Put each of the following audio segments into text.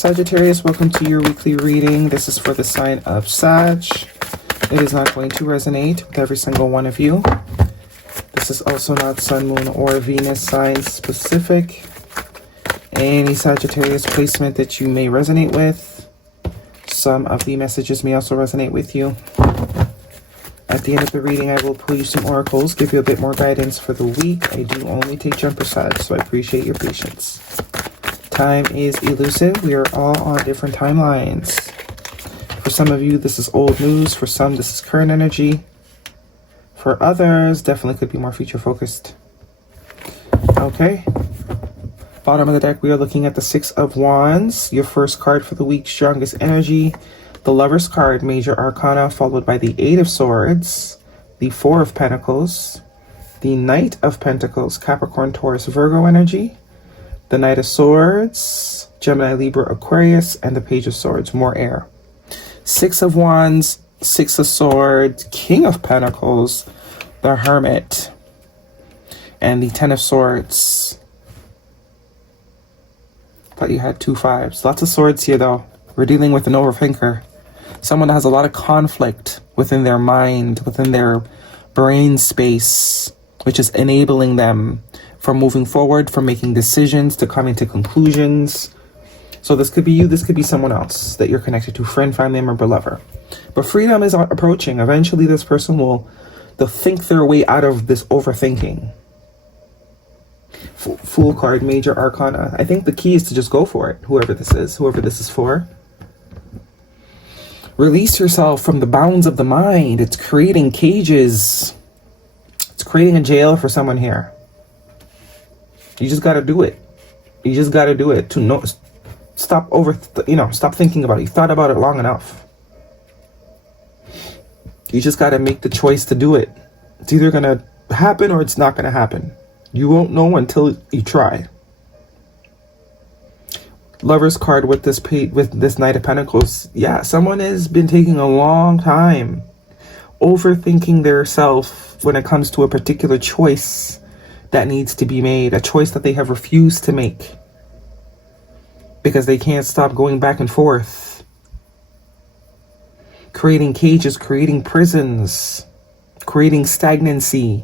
Sagittarius, welcome to your weekly reading. This is for the sign of Sag. It is not going to resonate with every single one of you. This is also not Sun, Moon, or Venus sign specific. Any Sagittarius placement that you may resonate with. Some of the messages may also resonate with you. At the end of the reading, I will pull you some oracles, give you a bit more guidance for the week. I do only take jumper Sag, so I appreciate your patience. Time is elusive. We are all on different timelines. For some of you, this is old news. For some, this is current energy. For others, definitely could be more future focused. Okay. Bottom of the deck, we are looking at the Six of Wands. Your first card for the week, strongest energy. The Lover's card, major arcana, followed by the Eight of Swords. The Four of Pentacles. The Knight of Pentacles, Capricorn, Taurus, Virgo energy. The Knight of Swords, Gemini, Libra, Aquarius, and the Page of Swords, more air. Six of Wands, Six of Swords, King of Pentacles, the Hermit, and the Ten of Swords. Thought you had 2 5s. Lots of swords here, though. We're dealing with an overthinker. Someone that has a lot of conflict within their mind, within their brain space, which is enabling them from moving forward, from making decisions, to coming to conclusions. So this could be you, this could be someone else that you're connected to, friend, family member, lover. But freedom is approaching. Eventually this person they'll think their way out of this overthinking. Fool card, major arcana. I think the key is to just go for it, whoever this is for. Release yourself from the bounds of the mind. It's creating cages. It's creating a jail for someone here. You just got to do it. You just got to do it. Stop thinking about it. You thought about it long enough. You just got to make the choice to do it. It's either going to happen or it's not going to happen. You won't know until you try. Lover's card with this Knight of Pentacles. Yeah, someone has been taking a long time overthinking their self when it comes to a particular choice that needs to be made, a choice that they have refused to make because they can't stop going back and forth, creating cages, creating prisons, creating stagnancy,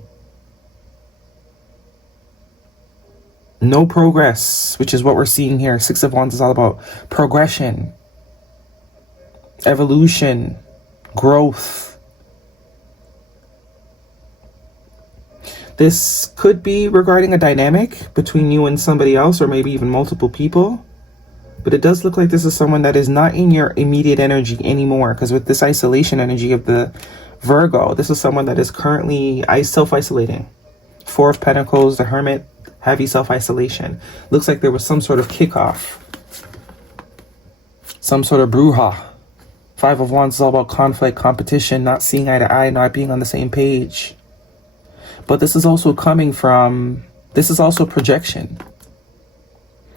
no progress, which is what we're seeing here. Six of Wands is all about progression, evolution, growth. This could be regarding a dynamic between you and somebody else, or maybe even multiple people. But it does look like this is someone that is not in your immediate energy anymore. Because with this isolation energy of the Virgo, this is someone that is currently self-isolating. Four of Pentacles, the Hermit, heavy self-isolation. Looks like there was some sort of kickoff. Some sort of brouhaha. Five of Wands is all about conflict, competition, not seeing eye to eye, not being on the same page. But this is also projection.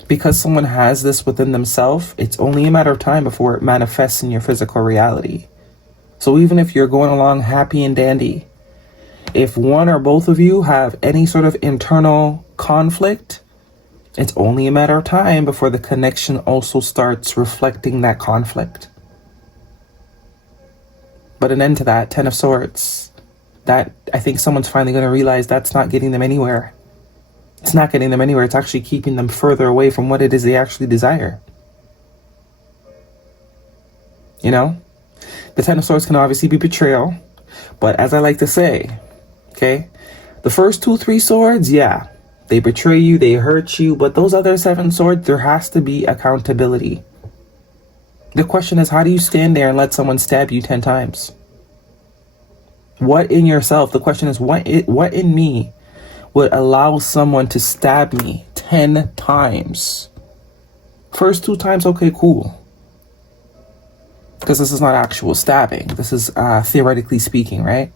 Because someone has this within themselves, it's only a matter of time before it manifests in your physical reality. So even if you're going along happy and dandy, if one or both of you have any sort of internal conflict, it's only a matter of time before the connection also starts reflecting that conflict. But an end to that, Ten of Swords. That I think someone's finally going to realize that's not getting them anywhere. It's not getting them anywhere. It's actually keeping them further away from what it is they actually desire. You know? The Ten of Swords can obviously be betrayal. But as I like to say, okay, the first 2, 3 swords, yeah, they betray you, they hurt you. But those other 7 swords, there has to be accountability. The question is, how do you stand there and let someone stab you 10 times? What in yourself? The question is, what in me would allow someone to stab me 10 times? First 2 times, okay, cool. Because this is not actual stabbing. This is theoretically speaking, right?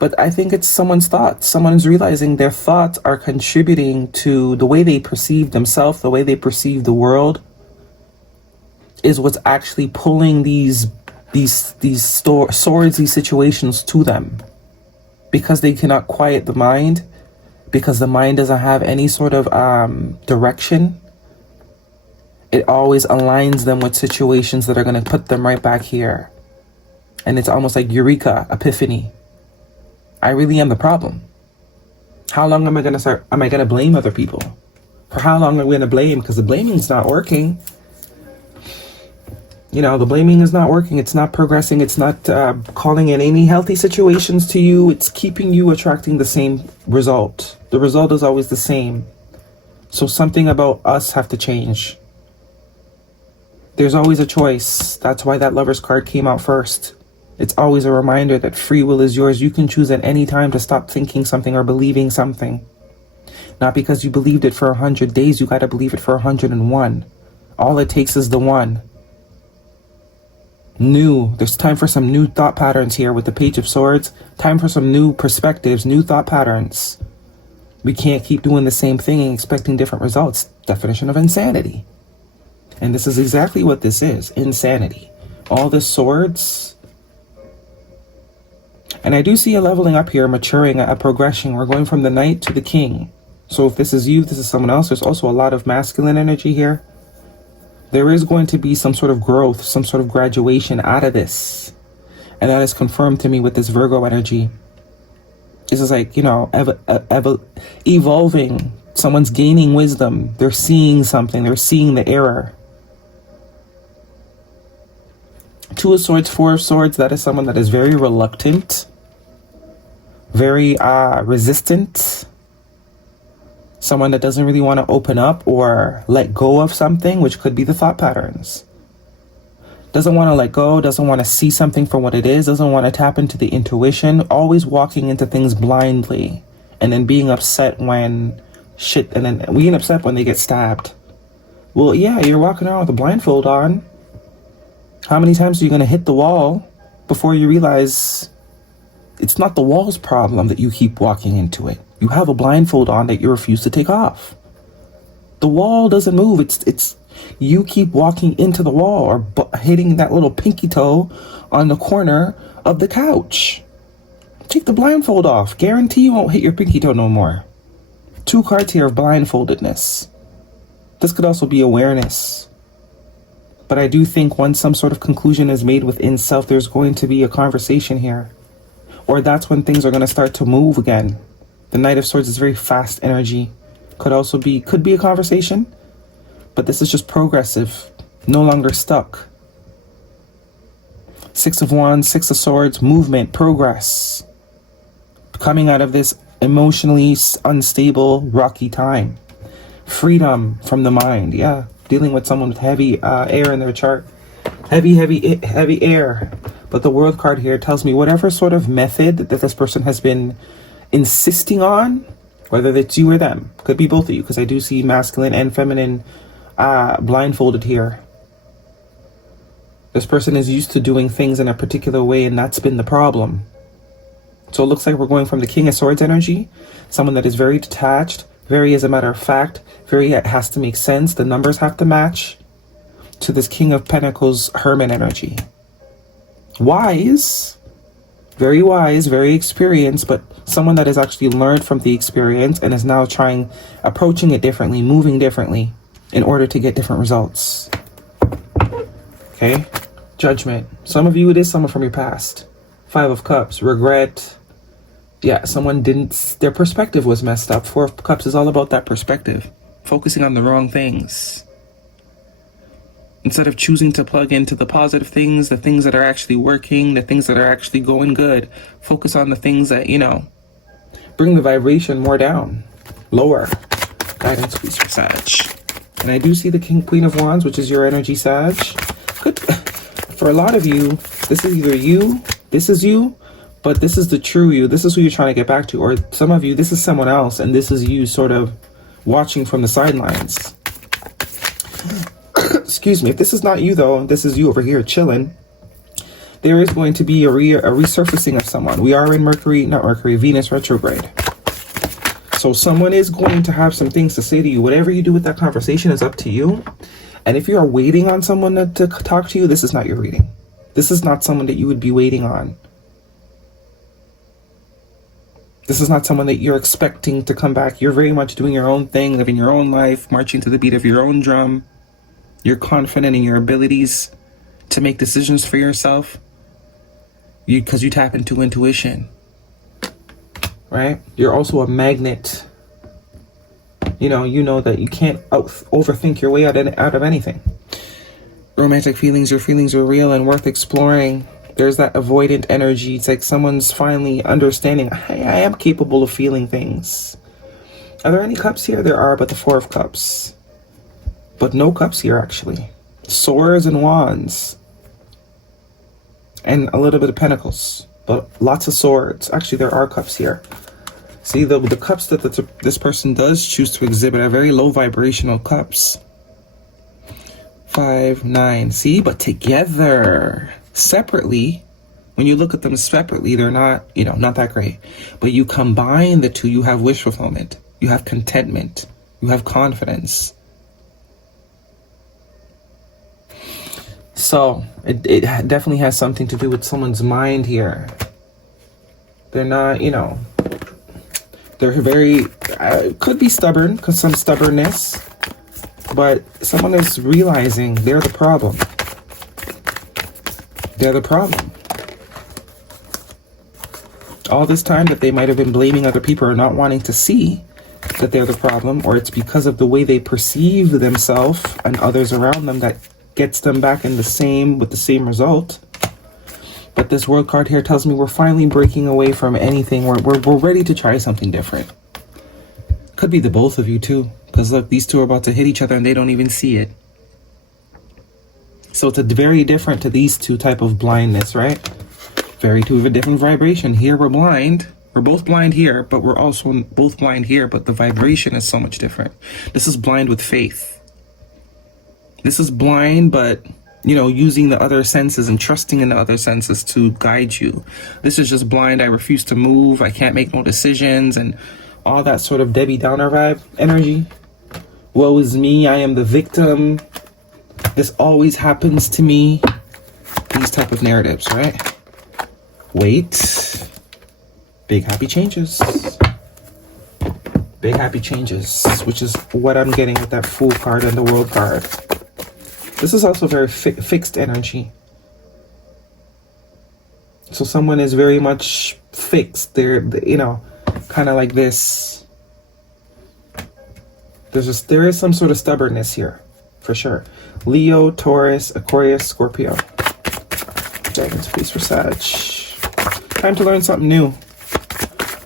But I think it's someone's thoughts. Someone is realizing their thoughts are contributing to the way they perceive themselves, the way they perceive the world, is what's actually pulling these swords, these situations to them. Because they cannot quiet the mind, because the mind doesn't have any sort of direction, it always aligns them with situations that are going to put them right back here. And it's almost like eureka, epiphany. I really am the problem. How long am I going to blame other people? For how long are we going to blame? Because the blaming is not working. The blaming is not working. It's not progressing. It's not calling in any healthy situations to you. It's keeping you attracting the same result. The result is always the same. So something about us have to change. There's always a choice. That's why that Lover's card came out first. It's always a reminder that free will is yours. You can choose at any time to stop thinking something or believing something. Not because you believed it for 100 days, you got to believe it for 101. All it takes is the one. There's time for some new thought patterns here with the Page of Swords. Time for some new perspectives, new thought patterns. We can't keep doing the same thing and expecting different results. Definition of insanity. And this is exactly what this is, insanity. All the swords. And I do see a leveling up here, maturing, a progression. We're going from the Knight to the King. So if this is you, this is someone else. There's also a lot of masculine energy here. There is going to be some sort of growth, some sort of graduation out of this. And that is confirmed to me with this Virgo energy. This is like, evolving. Someone's gaining wisdom. They're seeing something. They're seeing the error. Two of Swords, Four of Swords. That is someone that is very reluctant. Very resistant. Someone that doesn't really want to open up or let go of something, which could be the thought patterns. Doesn't want to let go, doesn't want to see something for what it is, doesn't want to tap into the intuition, always walking into things blindly, and then being upset when being upset when they get stabbed. Well, yeah, you're walking around with a blindfold on. How many times are you going to hit the wall before you realize it's not the wall's problem that you keep walking into it? You have a blindfold on that you refuse to take off. The wall doesn't move. It's you keep walking into the wall or hitting that little pinky toe on the corner of the couch. Take the blindfold off. Guarantee you won't hit your pinky toe no more. Two cards here of blindfoldedness. This could also be awareness. But I do think once some sort of conclusion is made within self, there's going to be a conversation here. Or that's when things are going to start to move again. The Knight of Swords is very fast energy. Could be a conversation. But this is just progressive. No longer stuck. Six of Wands, Six of Swords, movement, progress. Coming out of this emotionally unstable, rocky time. Freedom from the mind. Yeah. Dealing with someone with heavy air in their chart. Heavy air. But the World card here tells me whatever sort of method that this person has been insisting on, whether it's you or them, could be both of you, because I do see masculine and feminine blindfolded here. This person is used to doing things in a particular way, and that's been the problem. So it looks like we're going from the King of Swords energy, someone that is very detached, very as a matter of fact, very has to make sense, the numbers have to match, to this King of Pentacles Hermit energy. Wise, very experienced, but someone that has actually learned from the experience and is now approaching it differently, moving differently in order to get different results. Okay, Judgment. Some of you, it is someone from your past. Five of Cups, regret. Yeah, their perspective was messed up. Four of Cups is all about that perspective, focusing on the wrong things. Instead of choosing to plug into the positive things, the things that are actually working, the things that are actually going good, focus on the things that, bring the vibration more down, lower. Guidance, please, for Sag. And I do see the Queen of Wands, which is your energy, Sag. Good. For a lot of you, this is either you, this is you, but this is the true you. This is who you're trying to get back to. Or some of you, this is someone else, and this is you sort of watching from the sidelines. Excuse me. If this is not you, though, and this is you over here chilling, there is going to be a resurfacing of someone. We are in Venus retrograde. So someone is going to have some things to say to you. Whatever you do with that conversation is up to you. And if you are waiting on someone to talk to you, this is not your reading. This is not someone that you would be waiting on. This is not someone that you're expecting to come back. You're very much doing your own thing, living your own life, marching to the beat of your own drum. You're confident in your abilities to make decisions for yourself. Because you tap into intuition. Right? You're also a magnet. You know that you can't overthink your way out of anything. Romantic feelings, your feelings are real and worth exploring. There's that avoidant energy. It's like someone's finally understanding, I am capable of feeling things. Are there any cups here? There are, but the Four of Cups. But no cups here, actually. Swords and wands. And a little bit of pentacles. But lots of swords. Actually, there are cups here. See, the cups that this person does choose to exhibit are very low vibrational cups. 5, 9. See, but together, separately, when you look at them separately, they're not, not that great. But you combine the two, you have wish fulfillment. You have contentment. You have confidence. So, it definitely has something to do with someone's mind here. They're not, they're very, could be stubborn, because some stubbornness, but someone is realizing they're the problem. They're the problem. All this time that they might have been blaming other people or not wanting to see that they're the problem, or it's because of the way they perceive themselves and others around them that gets them back in with the same result. But this World card here tells me we're finally breaking away from anything. We're ready to try something different. Could be the both of you too. Because look, these two are about to hit each other and they don't even see it. So it's a very different to these two type of blindness, right? Very two of a different vibration. Here we're blind. We're both blind here, but we're also both blind here. But the vibration is so much different. This is blind with faith. This is blind, but, using the other senses and trusting in the other senses to guide you. This is just blind. I refuse to move. I can't make no decisions and all that sort of Debbie Downer vibe energy. Woe is me. I am the victim. This always happens to me. These type of narratives, right? Wait. Big happy changes. Big happy changes, which is what I'm getting with that Fool card and the World card. This is also very fixed energy. So someone is very much fixed. They're, kind of like this. There is some sort of stubbornness here, for sure. Leo, Taurus, Aquarius, Scorpio. Dragons, please, for Sag. Time to learn something new.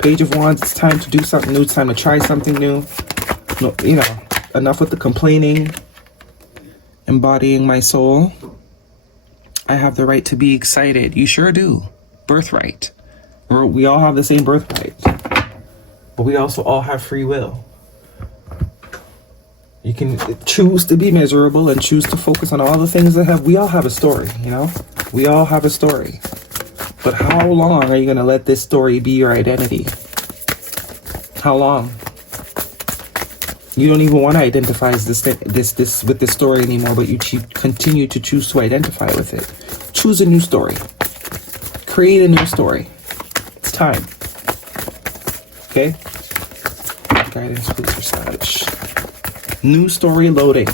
Page of Wands, it's time to do something new. It's time to try something new. No, enough with the complaining. Embodying my soul. I have the right to be excited. You sure do. Birthright. We all have the same birthright. But we also all have free will. You can choose to be miserable and choose to focus on all the things that we all have a story, We all have a story. But how long are you going to let this story be your identity? How long? You don't even want to identify with this story anymore, but you continue to choose to identify with it. Choose a new story. Create a new story. It's time. Okay? Guidance, please, for Sag. New story loading.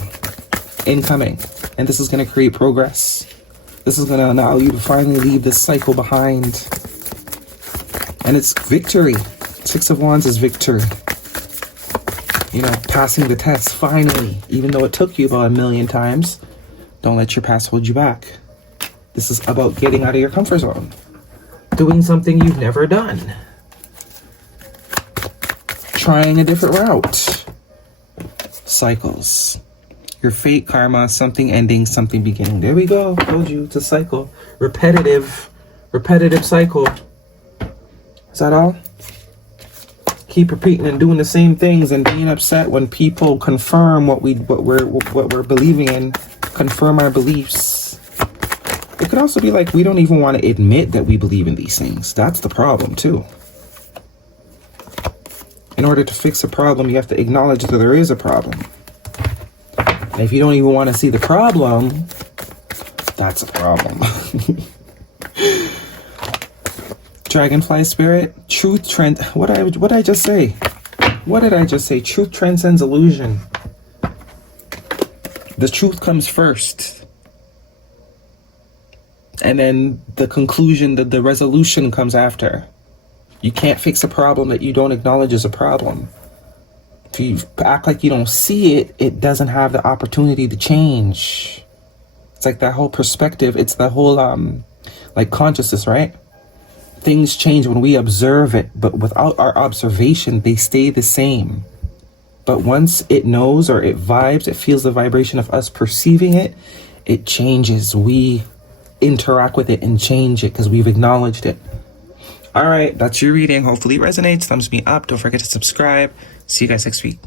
Incoming. And this is going to create progress. This is going to allow you to finally leave this cycle behind. And it's victory. Six of Wands is victory. Passing the test, finally. Even though it took you about 1,000,000 times, don't let your past hold you back. This is about getting out of your comfort zone. Doing something you've never done. Trying a different route. Cycles. Your fate, karma, something ending, something beginning. There we go. Told you, it's a cycle. Repetitive cycle. Is that all? Keep repeating and doing the same things and being upset when people confirm what we're believing in, confirm our beliefs. It could also be like we don't even want to admit that we believe in these things. That's the problem too. In order to fix a problem, you have to acknowledge that there is a problem. And if you don't even want to see the problem, that's a problem. Dragonfly spirit, truth trend. What did I just say? What did I just say? Truth transcends illusion. The truth comes first. And then the conclusion, the resolution comes after. You can't fix a problem that you don't acknowledge as a problem. If you act like you don't see it, it doesn't have the opportunity to change. It's like that whole perspective. It's the whole, like consciousness, right? Things change when we observe it, but without our observation, they stay the same. But once it knows or it vibes, it feels the vibration of us perceiving it, it changes. We interact with it and change it because we've acknowledged it. All right, that's your reading. Hopefully it resonates. Thumbs me up. Don't forget to subscribe. See you guys next week.